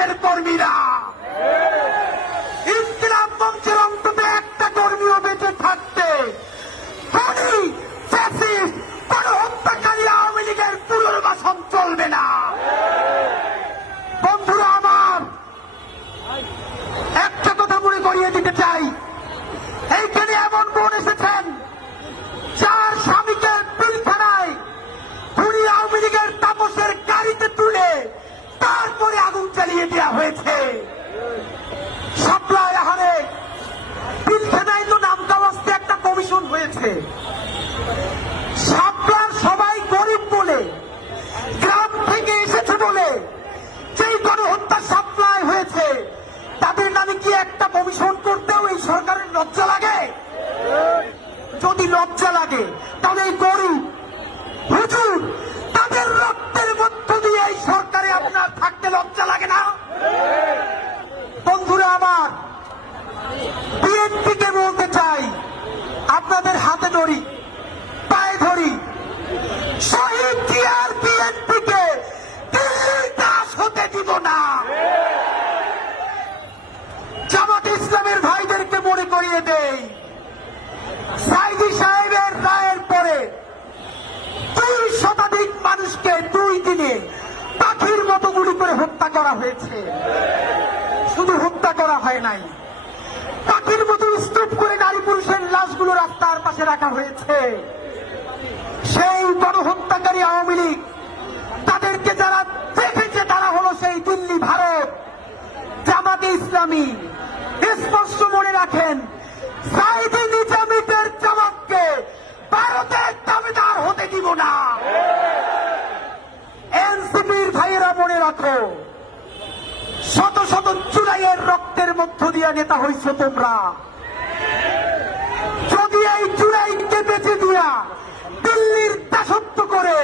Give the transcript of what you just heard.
ইসলামের কর্মীরা। ইনকিলাব মঞ্চের অন্তত একটা কর্মীও বেঁচে থাকতে খুনি ফ্যাসিস্ট গণহত্যাকারী আওয়ামী লীগের পুনর্বাসন চলবে না। বন্ধুরা আমার, একটা কথা মনে করিয়ে দিতে চাই, এইখানে এমন বোন এসেছেন যার স্বামীকে পিলখানায় খুনি আওয়ামী লীগের তাপসের গাড়িতে তুলে তারপরে আগুন চালিয়ে দেওয়া হয়েছে। সাপ্লাই আহারে পিলখানায় তো নাম কাওয়াজতে একটা কমিশন হয়েছে। সাপ্লার সবাই গরিব বলে, গ্রাম থেকে এসেছে বলে যেই গণহত্যা সাপ্লাই হয়েছে, তাদের নামে কি একটা কমিশন করতেও এই সরকারের লজ্জা লাগে? যদি লজ্জা লাগে তাহলে এই গরিব হুজুর তাদের রক্তের মধ্য দিয়ে এই সরকারে আপনার থাকতে লজ্জা লাগে না? বন্ধুরা আমার, বিএনপিকে বলতে চাই, আপনাদের হাতে ধরি, পায়ে ধরি, শহীদ জিয়ার বিএনপিকে দিল্লির দাস হতে দিব না। জামাত ইসলামের ভাইদেরকে মনে করিয়ে দেই, সাইদি সাহেবের রায়ের পরে 2 শতাধিক মানুষকে 2 দিনে পাখির মতো গুলি করে হত্যা করা হয়েছে। শুধু হত্যা করা হয় নাই, পাখির মতো স্তূপ করে নারী পুরুষের লাশগুলো রাস্তার পাশে রাখা হয়েছে। সেই গণহত্যাকারী আওয়ামী লীগ, তাদেরকে যারা দেখেছে তারা হলো সেই দিল্লি, ভারত, জামাতে ইসলামী। স্পষ্ট মনে রাখেন, সাইদি নিজামীদের জামাতকে ভারতের দাবিদার হতে দিব না। এনসিপির ভাইয়েরা মনে রাখো, শত শত জুলাইয়ের রক্তের মধ্য দিয়ে নেতা হইছ তোমরা। যদি এই জুলাইকে বেঁচে দিয়া দিল্লির দাসত্ব করে